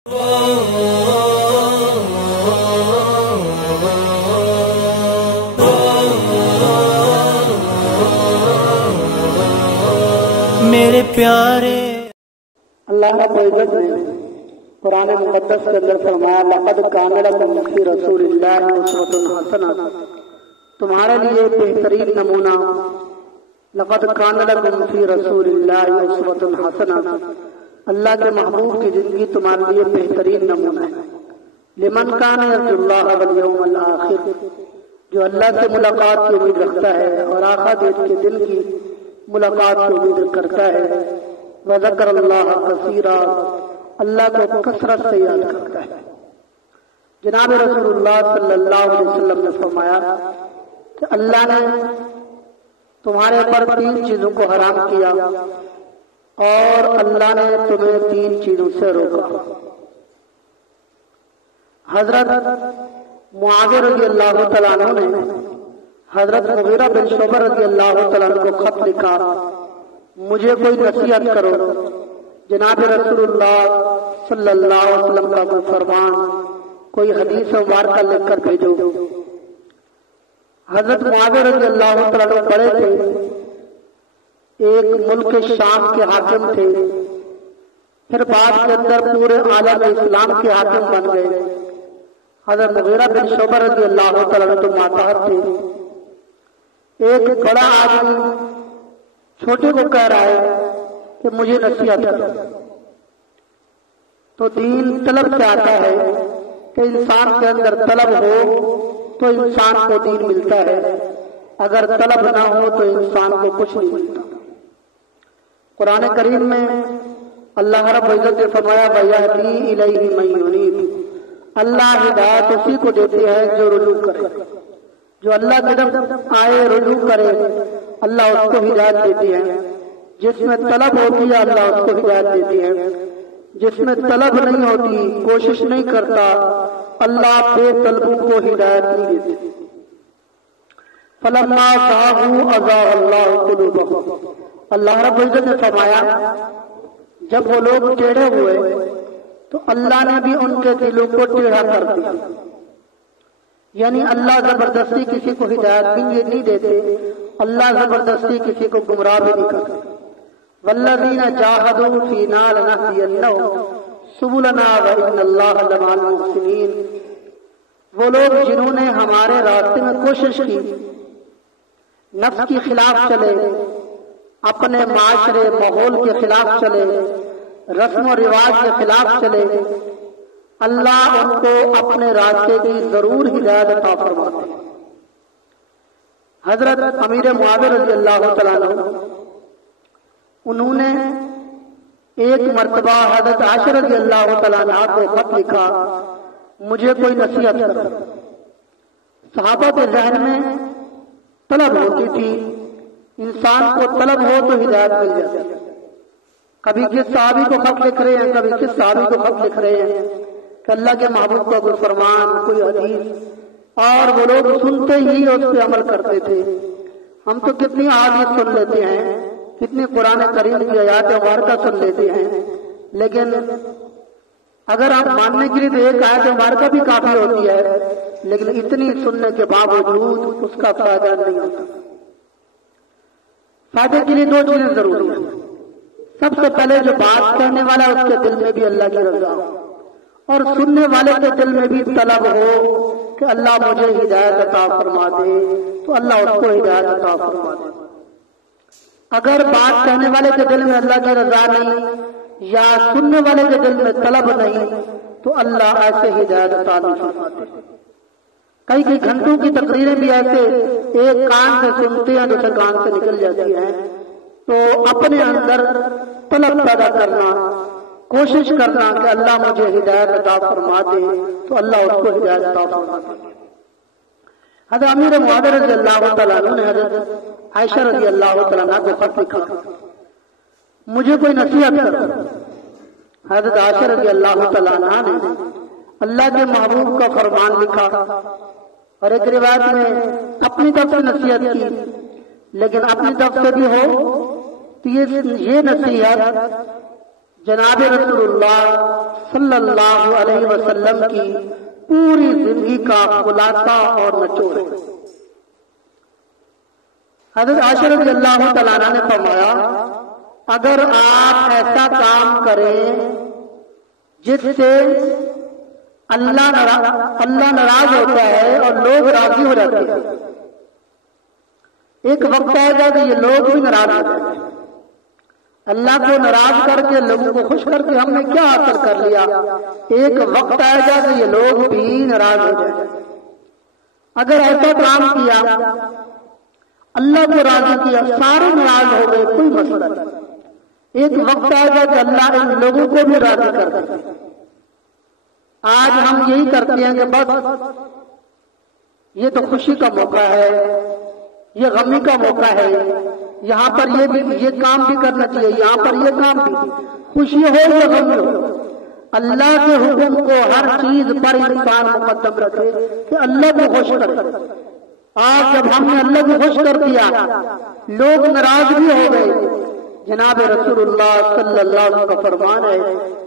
میرے پیارے اللہ رب العزت نے قرآن مقدس کے اندر فرمایا لقد کان لکم فی رسول اللہ اسوۃ حسنہ، تمہارے لیے بہترین نمونہ، لقد کان لکم فی رسول اللہ اسوۃ حسنہ، اللہ کے محبوب کی زندگی تمہارے لیے بہترین نمونہ ہے۔ لمن کان یرجو اللہ والیوم الآخر، جو اللہ سے ملاقات کی امید رکھتا ہے اور آخرت کے دن کی ملاقات کی امید کرتا ہے، وذکر اللہ کثیرا، اللہ کو کثرت سے یاد کرتا ہے۔ جناب رسول اللہ صلی اللہ علیہ وسلم نے فرمایا کہ اللہ نے تمہارے اوپر 3 چیزوں کو حرام کیا اور اللہ نے تمہیں 3 چیزوں سے روکا۔ حضرت معاویہ رضی اللہ تعالیٰ عنہ نے حضرت مغیرہ بن شعبہ رضی اللہ تعالیٰ عنہ کو خط لکھا، مجھے کوئی نصیحت کرو، جناب رسول اللہ صلی اللہ علیہ وسلم کا کوئی فرمان، کوئی حدیث مبارکہ لکھ کر بھیجو۔ حضرت معاویہ رضی اللہ تعالیٰ عنہ بڑے تھے، ایک ملک شام کے حاکم تھے، پھر بعد کے اندر پورے عالم اسلام کے حاکم بن گئے۔ حضرت مغیرہ بن شعبہ رضی اللہ تعالیٰ عنہ تو ماتحت تھے۔ ایک بڑا آدمی چھوٹے کو کہہ رہا ہے کہ مجھے نصیحت کرو، تو دین طلب سے آتا ہے کہ انسان کے اندر طلب ہو تو انسان کو دین ملتا ہے، اگر طلب نہ ہو تو انسان کو کچھ نہیں ملتا۔ قرآن کریم میں اللہ رب العزت نے فرمایا وَيَهْدِي إِلَيْهِ مَن يُنِيبُ، اللہ ہدایت اسی کو دیتے ہیں جو رجوع کرے، جو اللہ کی طرف آئے رجوع کرے اللہ اس کو ہدایت دیتی ہے۔ جس میں طلب ہوتی ہے اللہ اس کو ہدایت دیتی ہے، جس میں طلب نہیں ہوتی، کوشش نہیں کرتا، اللہ بے طلبوں کو ہدایت نہیں دیتے۔ فَلَمَّا زَاغُوا أَزَاغَ اللَّهُ قُلُوبَهُمْ، اللہ رب العزت نے فرمایا جب وہ لوگ ٹیڑھے ہوئے تو اللہ نے بھی ان کے دلوں کو ٹیڑھا کر دیا۔ یعنی اللہ زبردستی کسی کو ہدایت بھی نہیں دیتے، اللہ زبردستی کسی کو گمراہ بھی نہیں کرتے۔ والذین جاہدوا فینا لنہدینہم سبلنا وان اللہ لمع المحسنین، وہ لوگ جنہوں نے ہمارے راستے میں کوشش کی، نفس کے خلاف چلے، اپنے معاشرے ماحول کے خلاف چلے، رسم و رواج کے خلاف چلے، اللہ ان کو اپنے راستے کی ضرور ہدایت عطا فرماتے ہیں۔ حضرت امیر معاویہ رضی اللہ تعالیٰ عنہ انہوں نے ایک مرتبہ حضرت عائشہ رضی اللہ تعالیٰ عنہ کو خط لکھا، مجھے کوئی نصیحت کرو۔ صحابہ کے ذہن میں طلب ہوتی تھی، انسان کو طلب ہو تو ہدایت مل جاتی ہے۔ کبھی کس صحابی کو خط لکھ رہے ہیں، کبھی کس صحابی کو خط لکھ رہے ہیں کہ اللہ کے محبوب کا کوئی فرمان، کوئی حدیث، اور وہ لوگ سنتے ہی اس پہ عمل کرتے تھے۔ ہم تو کتنی آیات سن لیتے ہیں، کتنی قرآن کریم کی آیات مبارکہ سن لیتے ہیں، لیکن اگر آپ ماننے کے لیے تو ایک آیت مبارکہ بھی کافی ہوتی ہے، لیکن اتنی سننے کے باوجود اس کا فائدہ نہیں ہوتا۔ فائدے کے لیے 2 چیزیں ضروری ہیں۔ سب سے پہلے جو بات کہنے والا ہے اس کے دل میں بھی اللہ کی رضا ہو، اور سننے والے کے دل میں بھی طلب ہو کہ اللہ مجھے ہدایت عطا فرما دے، تو اللہ اس کو ہدایت عطا فرما دے۔ اگر بات کہنے والے کے دل میں اللہ کی رضا نہیں یا سننے والے کے دل میں طلب نہیں تو اللہ ایسے ہدایت عطا نہیں فرماتے۔ کئی گھنٹوں کی تقریریں بھی ایسے ایک کان سے سنتے ہیں دوسرے کان سے نکل جاتی ہیں، تو اپنے اندر طلب پیدا کرنا، کوشش کرنا کہ اللہ مجھے ہدایت عطا فرما دے، تو اللہ اس کو ہدایت عطا فرما دے۔ حضرت امیر معاویہ رضی اللہ تعالیٰ عنہ نے حضرت عائشہ رضی اللہ تعالیٰ عنہ کو خط لکھا، مجھے کوئی نصیحت کرو۔ حضرت عائشہ رضی اللہ تعالیٰ عنہ نے اللہ کے محبوب کا فرمان لکھا، اور ایک روایت میں اپنی طرف سے نصیحت کی، لیکن اپنی طرف سے بھی ہو تو یہ نصیحت جناب رسول اللہ صلی اللہ علیہ وسلم کی پوری زندگی کا خلاصہ اور نچوڑ ہے۔ حضرت عائشہ رضی اللہ تعالیٰ عنہ نے فرمایا اگر آپ ایسا کام کریں جس سے اللہ ناراض ہوتا ہے اور لوگ راضی ہو جاتے ہیں، ایک وقت آئے گا کہ یہ لوگ بھی ناراض ہو جائیں گے۔ اللہ کو ناراض کر کے لوگوں کو خوش کر کے ہم نے کیا حاصل کر لیا؟ ایک وقت آئے گا کہ یہ لوگ بھی ناراض ہو جائیں گے۔ اگر ایسا کام کیا، اللہ کو راضی کیا، سارے ناراض ہو گئے، کوئی مسئلہ نہیں، ایک وقت آئے گا کہ اللہ ان لوگوں کو بھی راضی کر دے۔ آج ہم یہی کرتے ہیں کہ بس یہ تو خوشی کا موقع ہے، یہ غمی کا موقع ہے، یہاں پر یہ کام بھی کرنا چاہیے، یہاں پر یہ کام بھی، خوشی ہو یا غمی ہو، اللہ کے حکم کو ہر چیز پر انسان مقدم رکھے کہ اللہ کو خوش کرے۔ آج جب ہم نے اللہ کو خوش کر دیا، لوگ ناراض بھی ہو گئے۔ جناب رسول اللہ صلی اللہ علیہ وسلم کا فرمان ہے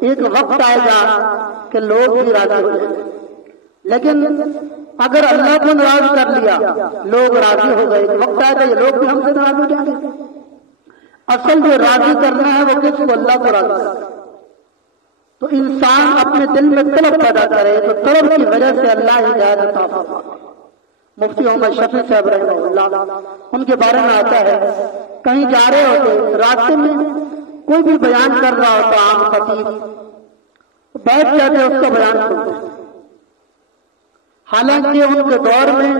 ایک وقت آئے گا کہ لوگ بھی راضی ہو جائیں گے، لیکن اگر اللہ کو ناراض کر لیا، لوگ راضی ہو گئے، ایک وقت آئے گا یہ لوگ بھی ہم سے ناراض ہو جائیں گے۔ اصل جو راضی کرنا ہے وہ کس کو؟ اللہ کو راضی کرنا۔ تو انسان اپنے دل میں طلب پیدا کرے تو طلب کی وجہ سے اللہ ہدایت عطا فرماتا ہے۔ مفتی محمد شفیع صاحب رحمہ اللہ، ان کے بارے میں آتا ہے کہیں جا رہے ہوتے، راستے میں کوئی بھی بیان کر رہا ہوتا، عام خطیب بیٹھ جاتے اس کا بیان سنتے، حالانکہ ان کے دور میں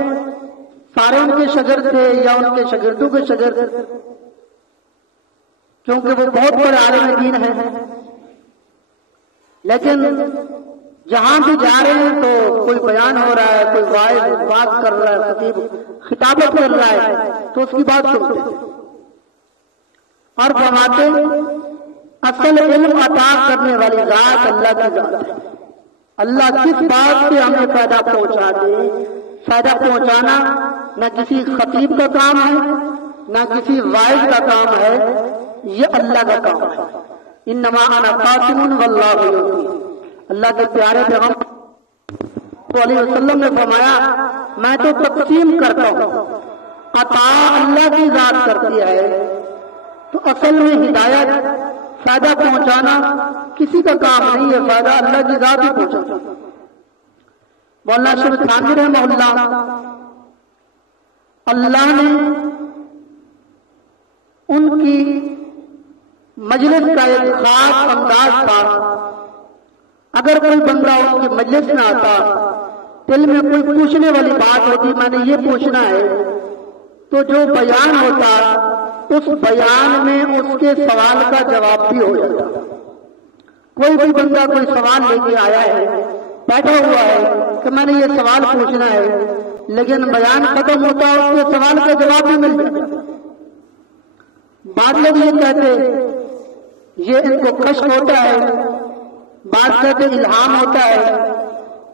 سارے ان کے شاگرد تھے یا ان کے شاگردوں کے شاگرد، کیونکہ وہ بہت بڑے عالم دین ہیں، لیکن جہاں بھی جا رہے ہیں تو کوئی بیان ہو رہا ہے، کوئی واعظ بات کر رہا ہے، خطیب خطابت کر رہا ہے تو اس کی بات سنتے اور فرماتے اصل علم عطا کرنے والی ذات اللہ کی ذات ہے۔ اللہ کس بات سے ہمیں فائدہ پہنچا دے، فائدہ پہنچانا نہ کسی خطیب کا کام ہے نہ کسی واعظ کا کام ہے، یہ اللہ کا کام ہے۔ انما انا قاسم واللہ یعطی۔ اللہ کے پیارے پیغمبر صلی اللہ علیہ وسلم نے فرمایا میں تو تقسیم کرتا ہوں، عطا اللہ کی ذات کرتی ہے۔ تو اصل میں ہدایت، فائدہ پہنچانا کسی کا کام نہیں ہے، فائدہ اللہ کی ذات ہی پہنچاتا۔ مولانا شریف تھانوی رحمہ اللہ نے ان کی مجلس کا ایک خاص انداز تھا، اگر کوئی بندہ ان کی مجلس میں آتا، دل میں کوئی پوچھنے والی بات ہوتی، میں نے یہ پوچھنا ہے، تو جو بیان ہوتا اس بیان میں اس کے سوال کا جواب بھی ہو جاتا۔ کوئی بھی بندہ کوئی سوال لے کے آیا ہے، بیٹھا ہوا ہے کہ میں نے یہ سوال پوچھنا ہے، لیکن بیان ختم ہوتا ہے اس کے سوال کا جواب بھی مل جاتا۔ بعض لوگ یہ کہتے یہ ان کو کشف ہوتا ہے، بعض کہتے الہام ہوتا ہے،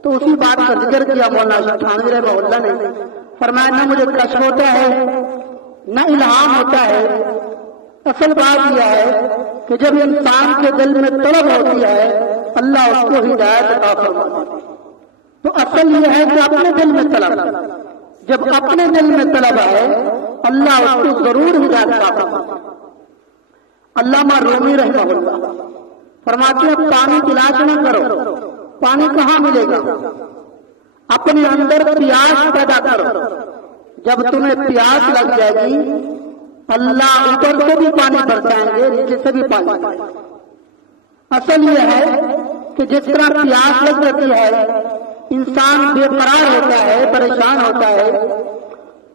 تو اسی بات کا ذکر کیا مولانا تھانوی رحمہ اللہ نے، فرمایا نہ مجھے کشف ہوتا ہے نہ الہام ہوتا ہے، اصل بات یہ ہے کہ جب انسان کے دل میں طلب ہوتی ہے اللہ اس کو ہدایت عطا فرماتا ہے۔ تو اصل یہ ہے کہ اپنے دل میں طلب، جب اپنے دل میں طلب ہے اللہ اس کو ضرور ہدایت عطا فرماتا ہے۔ علامہ رومی رحمہ اللہ فرماتے ہیں پانی تلاش نہ کرو، پانی کہاں ملے گا، اپنے اندر پیاس پیدا کرو، جب تمہیں پیاس لگ جائے گی اللہ اوپر سے بھی پانی برسائیں گے، نیچے سے بھی پانی۔ اصل یہ ہے کہ جس طرح پیاس لگ جاتی ہے انسان بے قرار ہوتا ہے، پریشان ہوتا ہے،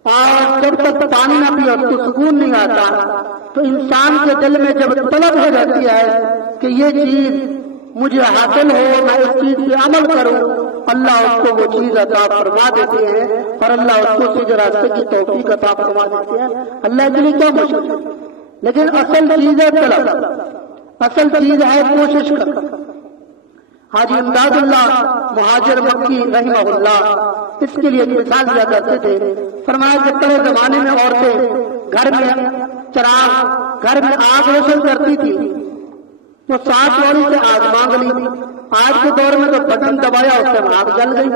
اور جب تک پانی نہ پیے اس کو سکون نہیں آتا، تو انسان کے دل میں جب طلب ہو جاتی ہے کہ یہ چیز مجھے حاصل ہو، میں اس چیز پہ عمل کروں، اللہ اس کو وہ چیز عطا فرما دیتے ہیں اور اللہ اس کو سیدھے راستے کی توفیق عطا فرما دیتے ہیں۔ اللہ کے لیے کیا مشکل ہے، لیکن اصل چیز ہے طلب، اصل چیز ہے کوشش کرنا۔ حاجی امداد اللہ مہاجر مکی رحمہ اللہ اس کے لیے ایک مثال دیا کرتے تھے، فرمایا کہ پہلے زمانے میں عورتیں گھر میں چراغ، گھر میں آگ روشن کرتی تھی، تو 7 والی سے آگ مانگ لی. آج کے دور میں تو بٹن دبایا اس سے آگ جل گئی.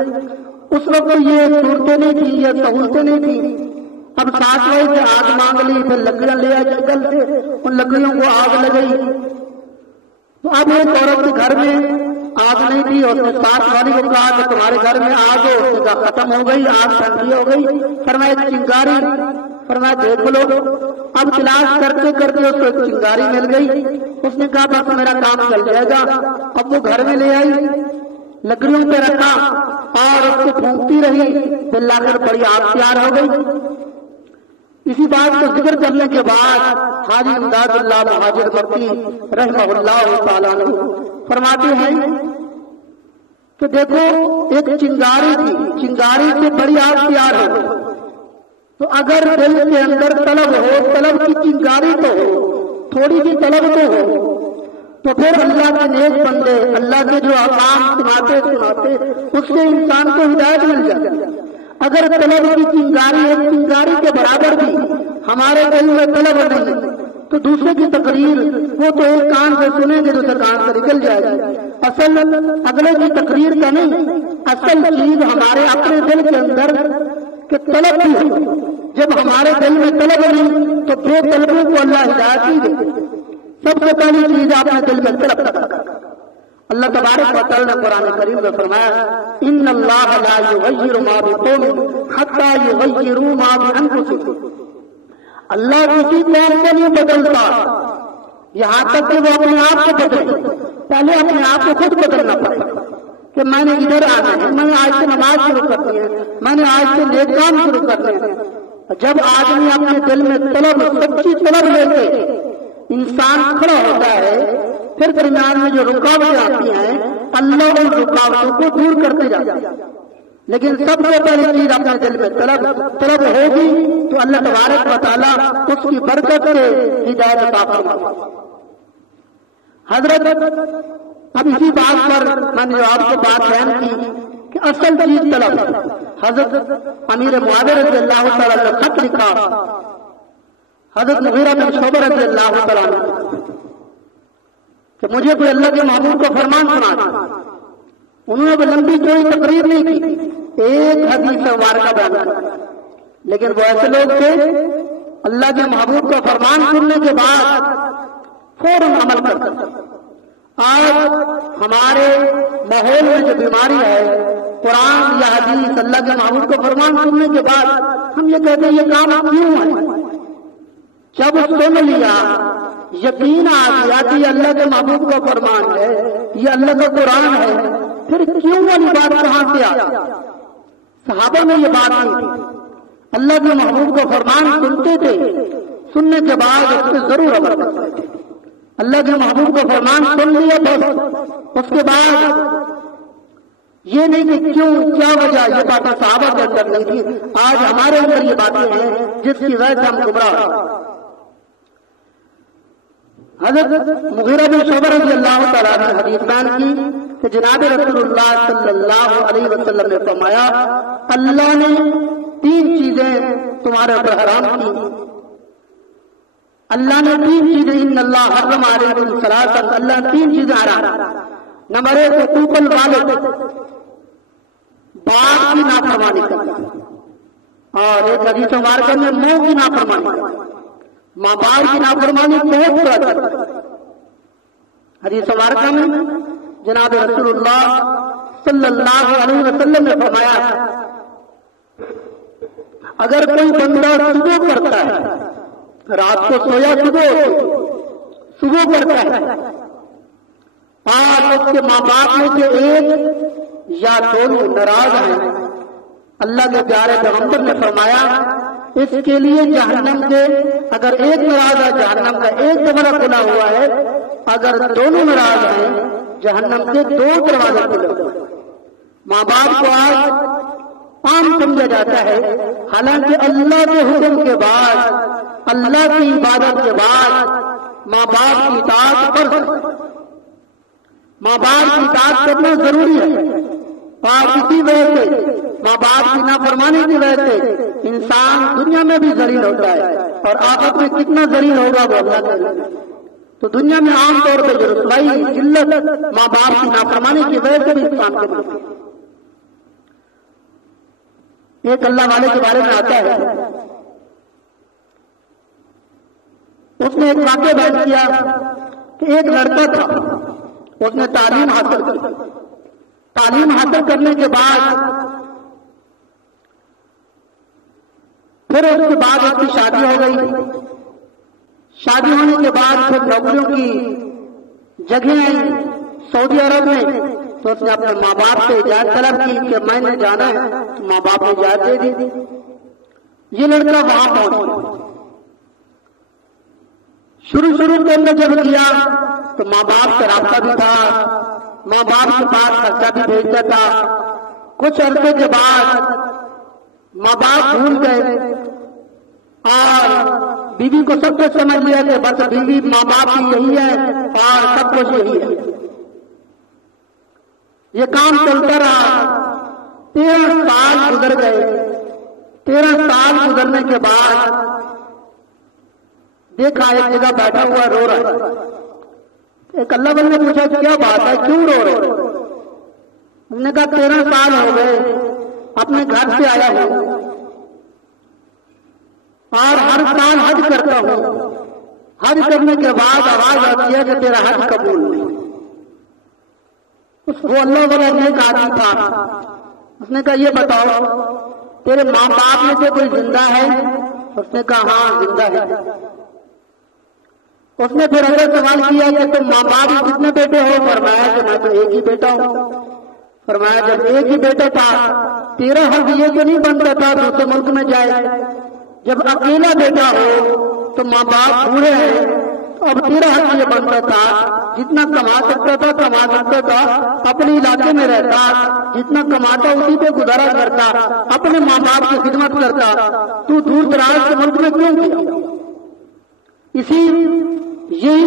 اس وقت یہ صورتیں نہیں تھی، یہ سہولتیں نہیں تھی. اب 7 والی سے آگ مانگ لی، پھر لکڑیاں لے آئی جنگل سے، ان لکڑیوں کو آگ لگئی. تو اب ایک عورت کے گھر میں آگ نہیں تھی، اور 7 والی کو کہا کہ تمہارے گھر میں آگ ہو، اس کا ختم ہو گئی، آگ ٹھنڈی ہو گئی. فرمایا چنگاری، فرمایا دیکھ لو. اب تلاش کرتے کرتے اس کو ایک چنگاری مل گئی. اس نے کہا بس میرا کام چل جائے گا. اب وہ گھر میں لے آئی، لکڑیوں پہ رکھا اور اس کو پھونکتی رہی، پھر لا کر بڑی آگ تیار ہو گئی. اسی بات کو ذکر کرنے کے بعد حاجی امداد اللہ مہاجر مکی رحمہ اللہ تعالیٰ فرماتے ہیں کہ دیکھو ایک چنگاری تھی، چنگاری سے بڑی آگ تیار ہو گئی. تو اگر دل کے اندر طلب ہو، طلب کی چنگاری تو ہو، تھوڑی سی طلب تو ہو، تو پھر اللہ کے نیک بندے، اللہ کے جو احکام سناتے اس سے انسان کو ہدایت مل جاتی. اگر طلب کی چنگاری ایک چنگاری کے برابر بھی ہمارے دل میں طلب نہیں تو دوسرے کی تقریر وہ تو ایک کان سے سنیں گے دوسرے کان سے نکل جائے گی. اصل اگلے کی تقریر کا نہیں، اصل چیز ہمارے اپنے دل کے اندر کہ طلب بھی ہو. جب ہمارے دل میں طلب نہیں تو بے طلبوں کو اللہ ہدایت ہی دے. سب سے پہلی چیز اپنے دل میں طلب کرنا. اللہ تبارک و تعالی نے قرآن کریم میں فرمایا ان اللہ لا یغیر ما بقوم حتی یغیروا ما بانفسہم. اللہ کسی قوم کو نہیں بدلتا یہاں تک کہ وہ اپنے آپ کو بدلے. پہلے اپنے آپ کو خود بدلنا پڑے کہ میں نے ادھر آنا ہے، میں نے آج سے نماز شروع کرنی ہے، میں نے آج سے نیک کام شروع کرنے ہیں. جب آدمی اپنے دل میں طلب، سچی طلب لے کے انسان کھڑا ہوتا ہے، پھر درمیان میں جو رکاوٹیں آتی ہیں اللہ ان رکاوٹوں کو دور کرتے جاتے ہیں. لیکن سب سے پہلی چیز اپنے دل میں طلب ہوگی تو اللہ تبارک و تعالیٰ اس کی برکت سے ہدایت عطا فرمائے. حضرت اب اسی بات پر میں نے آپ کو بات بیان کی کہ اصل چیز طلب. حضرت امیر معاویہ رضی اللہ تعالیٰ نے خط لکھا حضرت مغیرہ بن شعبہ رضی اللہ تعالیٰ کہ مجھے کوئی اللہ کے محبوب کا فرمان سنا. انہوں نے لمبی کوئی تقریر نہیں کی، ایک حدیث مبارکہ بیان کی. لیکن وہ ایسے لوگ تھے اللہ کے محبوب کا فرمان سننے کے بعد فوراً عمل کرتے. آج ہمارے ماحول میں جو بیماری ہے، قرآن یا حدیث اللہ کے محبوب کا فرمان سننے کے بعد ہم یہ کہتے ہیں یہ کام کیوں ہے. جب سن لیا، یقین آ گیا کہ یہ اللہ کے محبوب کا فرمان ہے، یہ اللہ کا قرآن ہے، پھر کیوں والی بات کہاں سے آ؟ صحابہ میں یہ بات نہیں تھی. اللہ کے محبوب کا فرمان سنتے تھے، سننے کے بعد اس پہ ضرور عمل کرتے تھے. اللہ کے محبوب کا فرمان سن لیا بس، اس کے بعد یہ نہیں کہ کیوں کیا وجہ، یہ باتیں صحابہ کے اندر نہیں تھی. آج ہمارے اندر یہ باتیں ہیں جس کی وجہ سے ہم گمراہ ہیں. حضرت مغیرہ بن شعبہ رضی اللہ تعالیٰ نے حدیث بیان کی کہ جناب رسول اللہ صلی اللہ علیہ وسلم نے فرمایا اللہ نے 3 چیزیں تمہارے اوپر حرام کی. اللہ نے 3 چیزیں ان اللہ حرم علیکم ثلاثا، اللہ نے 3 چیزیں حرام. نمبر 1 حقوق الوالد، باپ کی نافرمانی کرنا. اور ایک حدیث مبارکہ میں ماں کی نافرمانی، ماں باپ کی نافرمانی بہت برا ہے. حدیث مبارکہ میں جناب رسول اللہ صلی اللہ علیہ وسلم نے فرمایا اگر کوئی بندہ صبح کرتا ہے، رات کو سویا صبح کرتا ہے اور اس کے ماں باپ میں سے ایک یا دونوں ناراض ہیں، اللہ کے پیارے پیغمبر نے فرمایا اس کے لیے جہنم کے اگر ایک ناراض ہے جہنم کا ایک کمرہ کھلا ہوا ہے، اگر دونوں ناراض ہیں جہنم کے 2 دروازے کھلے ہوئے ہیں. ماں باپ کو آج عام سمجھا جاتا ہے، حالانکہ اللہ کے حکم کے بعد، اللہ کی عبادت کے بعد ماں باپ کی اطاعت فرض ہے. ماں باپ کی اطاعت کرنا ضروری ہے. اور اسی وجہ سے ماں باپ کی نافرمانی کی وجہ سے انسان دنیا میں بھی ذلیل ہوتا ہے اور آخرت میں کتنا ذلیل ہوگا وہ اللہ کے علم ہے. تو دنیا میں عام طور پہ جو رسوائی ذلت ماں باپ کی نافرمانی کی وجہ سے بھی انسان کو ملتی ہے۔ ایک اللہ والے کے بارے میں آتا ہے، اس نے ایک واقعہ بیان کیا کہ ایک لڑکا تھا، اس نے تعلیم حاصل کی، تعلیم حاصل کرنے کے بعد پھر اس کے بعد اس کی شادی ہو گئی، شادی ہونے کے بعد پھر نوکریوں کی جگہیں آئی سعودی عرب میں، تو اس نے اپنے ماں باپ سے اجازت طلب کی کہ میں نے جانا ہے، تو ماں باپ نے اجازت دے دی۔ یہ لڑکا وہاں پہنچا، شروع کے اندر جب کیا تو ماں باپ سے رابطہ بھی تھا، ماں باپ کے پاس خرچہ بھی بھیجتا تھا۔ کچھ عرصے کے بعد ماں باپ بھول گئے اور بیوی کو سب کچھ سمجھ لیا کہ بس بیوی ماں باپ کی یہی ہے اور سب کچھ یہی ہے۔ یہ کام چلتا رہا، 13 سال گزر گئے۔ 13 سال گزرنے کے بعد دیکھا ایک جگہ بیٹھا ہوا رو رہا ہے۔ ایک اللہ والے نے پوچھا کیا بات ہے، کیوں رو رہے ہو؟ ہم نے کہا 13 سال ہو گئے اپنے گھر سے آیا ہوں اور ہر سال حج کرتا ہوں، حج کرنے کے بعد آواز آتی ہے کہ تیرا حج قبول نہیں۔ وہ اللہ والا نیک آدمی تھا، اس نے کہا یہ بتاؤ تیرے ماں باپ میں سے کوئی زندہ ہے؟ اس نے کہا ہاں زندہ ہے۔ اس نے پھر اگر سوال کیا کہ تم ماں باپ کتنے بیٹے ہو؟ فرمایا کہ میں تو ایک ہی بیٹا ہوں۔ فرمایا جب ایک ہی بیٹا تھا تیرا حق یہ تو نہیں بنتا تھا دوسرے ملک میں جائے؟ جب اکیلا بیٹا ہو تو ماں باپ بوڑھے ہیں، اب تیرا حق یہ بنتا تھا جتنا کما سکتا تھا اپنے علاقے میں رہتا، جتنا کماتا اسی پہ گزارا کرتا، اپنے ماں باپ کی خدمت کرتا۔ تو دور دراز کے ملک میں کیوں گیا؟ یہی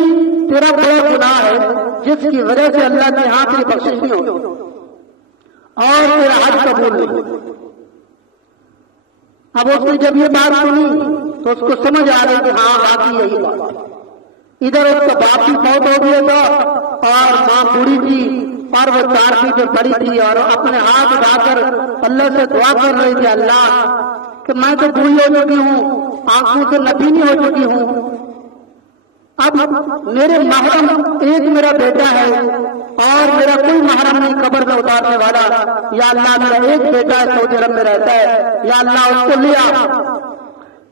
تیرا بڑا گناہ ہے جس کی وجہ سے اللہ کے ہاں تیری بخشش نہیں ہوگی اور تیرا حج قبول نہیں۔ اب اس نے جب یہ بات سنی تو اس کو سمجھ آ رہی کہ ہاں واقعی یہی بات ہے۔ ادھر اس کا باپ بھی فوت ہو گیا تھا اور ماں بوڑھی تھی اور وہ 4 چیزیں پڑی تھی اور اپنے ہاتھ اٹھا کر اللہ سے دعا کر رہی تھی، اللہ کہ میں تو بوڑھی ہو چکی ہوں، آنکھوں سے نبینی ہو چکی ہوں، اب میرے محرم ایک میرا بیٹا ہے اور میرا کوئی محرم نہیں قبر میں اتارنے والا، یا اللہ میرا ایک بیٹا ہے سعودی عرب میں رہتا ہے، یا اللہ اس کو لیا۔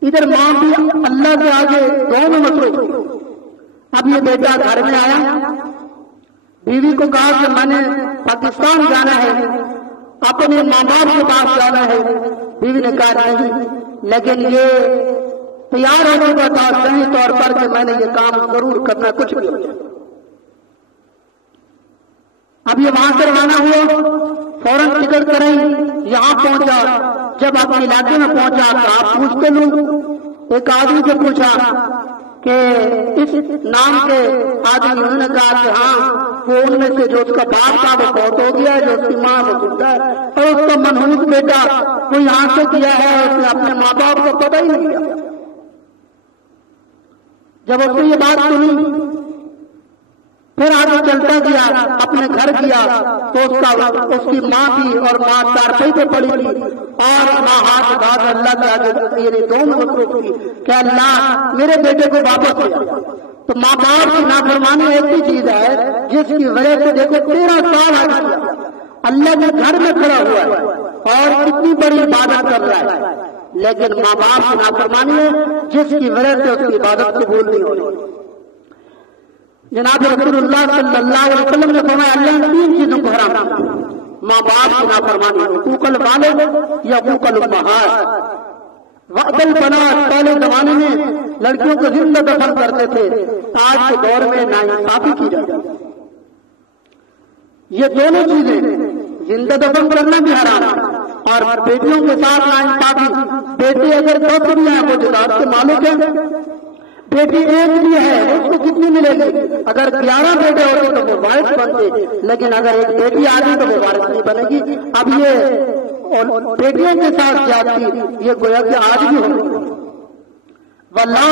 ادھر ماں بھی اللہ کے آگے دعا میں مصروف۔ اب یہ بیٹا گھر میں آیا، بیوی کو کہا کہ میں نے پاکستان جانا ہے، اپنے ماں باپ کے پاس جانا ہے۔ بیوی نے کہا نہیں، لیکن یہ تیار ہو چکا تھا صحیح طور پر کہ میں نے یہ کام ضرور کرنا، کچھ بھی ہو جائے۔ اب یہ وہاں سے روانہ ہوا، فوراً ٹکٹ کرائی، یہاں پہنچا۔ جب اپنے علاقے میں پہنچا تو آپ پوچھتے لوں، ایک آدمی سے پوچھا کہ اس نام کے آدمی، انہوں نے کہا کہ ہاں وہ ان میں سے جو اس کا باپ تھا وہ فوت ہو گیا ہے، جو اس کی ماں وہ زندہ ہے، اور اس کا منحوس بیٹا وہ یہاں سے کیا ہے، اس نے اپنے ماں باپ کو پتہ ہی نہیں کیا۔ جب اس نے یہ بات سنی پھر آگے چلتا گیا، اپنے گھر گیا تو اس کی ماں تھی اور ماں چارپائی پہ پڑی تھی اور ماں ہاتھ اٹھا کر اللہ کے آگے میرے دونوں مصروف تھی کہ اللہ میرے بیٹے کو واپس دے۔ تو ماں باپ کی نافرمانی ایسی چیز ہے جس کی وجہ سے دیکھو 13 سال حج کیا، اللہ کے گھر میں کھڑا ہوا ہے اور کتنی بڑی عبادت کر رہا ہے، لیکن ماں باپ کی نافرمانی ہے جس کی وجہ سے اس کی عبادت قبول نہیں ہو رہی۔ جناب رسول اللہ صلی اللہ علیہ وسلم نے فرمایا اللہ نے 3 چیزوں کو حرام کیا، ماں باپ کی نافرمانی، حقوق الوالد یا حقوق الامہات، وعد البنات۔ پہلے زمانے میں لڑکیوں کو زندہ دفن کرتے تھے، آج کے دور میں ناانصافی کی جاتی ہے۔ یہ دونوں چیزیں زندہ دفن کرنا بھی حرام ہے اور بیٹیوں کے ساتھ ناانصافی۔ بیٹے اگر 10 بھی ہیں وہ جداد کے مالک ہیں، بیٹی ایک بھی ہے اس کو کتنی ملے گی؟ اگر 11 بیٹے ہوتے تو وہ وارث بنتے، لیکن اگر ایک بیٹی آ گئی تو وہ وارث نہیں بنے گی۔ اب یہ بیٹیوں کے ساتھ زیادتی یہ گویا کہ آج بھی ہو رہی ہے۔ واللہ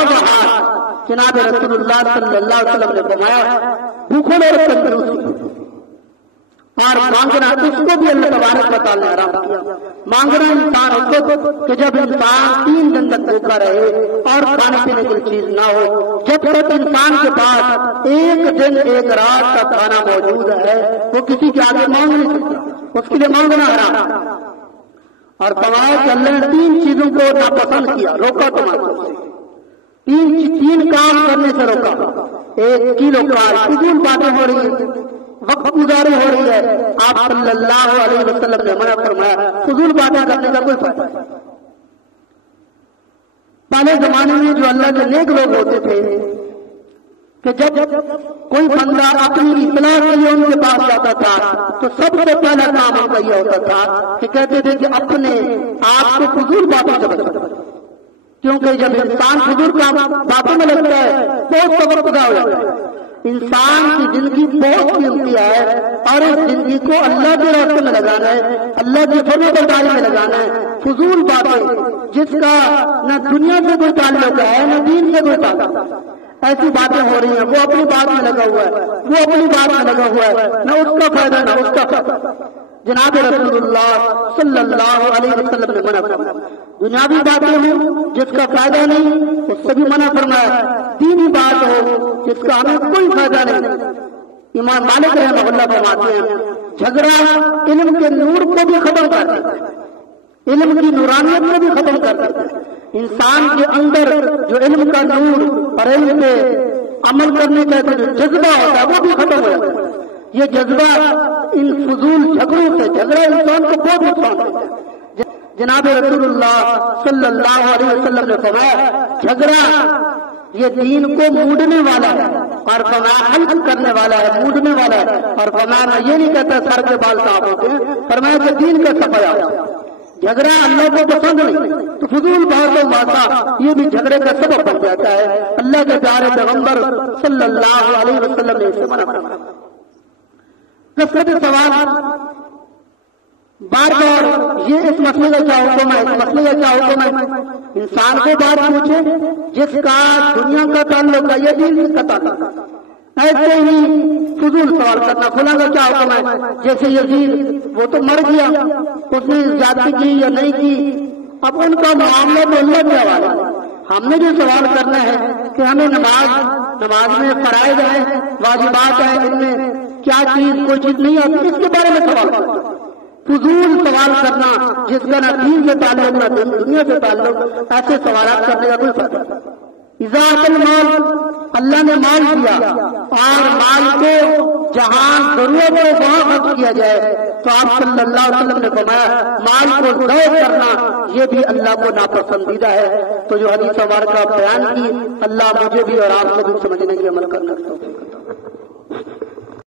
جناب رسول اللہ صلی اللہ علیہ وسلم نے فرمایا بھوکوں اور تندرستی اور مانگنا اس کو بھی اللہ تبارک و تعالیٰ نے حرام کیا. مانگنا انسان اس کو کہ جب انسان 3 دن تک بھوکا رہے اور کھانے پینے کی چیز نہ ہو. جب تک انسان کے پاس 1 دن 1 رات کا کھانا موجود ہے وہ کسی کے آگے مانگ نہیں سکتا, اس کے لیے مانگنا حرام. اور فرمایا کہ اللہ نے 3 چیزوں کو ناپسند کیا, روکا تمہارے 3 کام کرنے سے روکا. ایک کیلو کا فضول باتیں ہو رہی ہیں, وقت گزاری ہو رہی ہے. آپ صلی اللہ علیہ وسلم نے منع فرمایا فضول باتیں کرنے کا کوئی فائدہ نہیں. پہلے زمانے میں جو اللہ کے نیک لوگ ہوتے تھے کہ جب کوئی بندہ اپنی اصلاح کے لیے ان کے پاس جاتا تھا تو سب سے پہلا کام ان کا یہ ہوتا تھا کہ کہتے تھے کہ اپنے آپ کو فضول باتوں سے بچاؤ, کیونکہ جب انسان فضول باتوں میں لگتا ہے بہت صبر خدا ہو جاتا ہے. انسان کی زندگی بہت قیمتی ہے اور اس زندگی کو اللہ کے راستے میں لگانا ہے, اللہ کی فرما برداری میں لگانا ہے. فضول باتیں جس کا نہ دنیا سے کوئی تعلق ہے نہ دین سے کوئی تعلق, ایسی باتیں ہو رہی ہیں. وہ اپنی بات میں لگا ہوا ہے, وہ اپنی بات میں لگا ہوا ہے, نہ اس کا فائدہ نہ اس کا فائدہ. جناب رسول اللہ صلی اللہ علیہ وسلم نے منع فرمایا دنیاوی باتیں ہوں جس کا فائدہ نہیں اس سے بھی منع فرمایا. دینی بات ہو جس کا ہمیں کوئی فائدہ نہیں. امام مالک رحمہ اللہ فرماتے ہیں جھگڑا علم کے نور کو بھی ختم کر دیتا ہے, علم کی نورانیت کو بھی ختم کر دیتا ہے. انسان کے اندر جو علم کا نور اور علم پہ عمل کرنے کا جو جذبہ ہوتا ہے وہ بھی ختم ہو جاتا ہے. یہ جذبہ ان فضول جھگڑوں سے, جھگڑا انسان کو بہت نقصان دیتا ہے. جناب رسول اللہ صلی اللہ علیہ وسلم نے فرمایا جھگڑا یہ دین کو موڑنے والا ہے اور فرمایا حل کرنے والا ہے, موڑنے والا ہے. اور فرمایا میں یہ نہیں کہتا سر کے بال صاف ہوتے ہیں, فرمایا کہ دین کا صفایا ہوتا ہے. جھگڑا اللہ کو پسند نہیں تو فضول بات و باتیں یہ بھی جھگڑے کا سبب بن جاتا ہے. اللہ کے پیارے پیغمبر صلی اللہ علیہ وسلم نے اسے منع فرمایا. کثرت سوال بار بار یہ اس مسئلے کا کیا حکم ہے, اس مسئلے کا کیا حکم ہے. انسان کو بات پوچھے جس کا دنیا کا تعلق ہے یا دین کا تعلق ہے. ایسے ہی فضول سوال کرنا کھلا کا کیا حکم ہے. جیسے یزید وہ تو مر گیا, اس نے زیادتی کی یا نہیں کی, اب ان کا معاملہ تو اللہ کے حوالے ہے. ہم نے جو سوال کرنا ہے کہ ہمیں نماز میں فرائض ہیں, واجبات ہیں, ان میں کیا چیز کوئی چیز نہیں آتی, اس کے بارے میں سوال کرنا. فضول سوال کرنا جس کا نہ دین سے تعلق نہ دنیا سے تعلق, ایسے سوالات کرنے کا کوئی فائدہ نہیں. اذاعت المال, اللہ نے مال دیا اور مال کو جہاں ضرورت ہے وہاں خرچ کیا جائے تو آپ صلی اللہ علیہ وسلم نے فرمایا مال کو ضائع کرنا یہ بھی اللہ کو ناپسندیدہ ہے. تو جو حدیث مبارکہ بیان کی اللہ مجھے بھی اور آپ کو بھی سمجھنے کی عمل کرنا.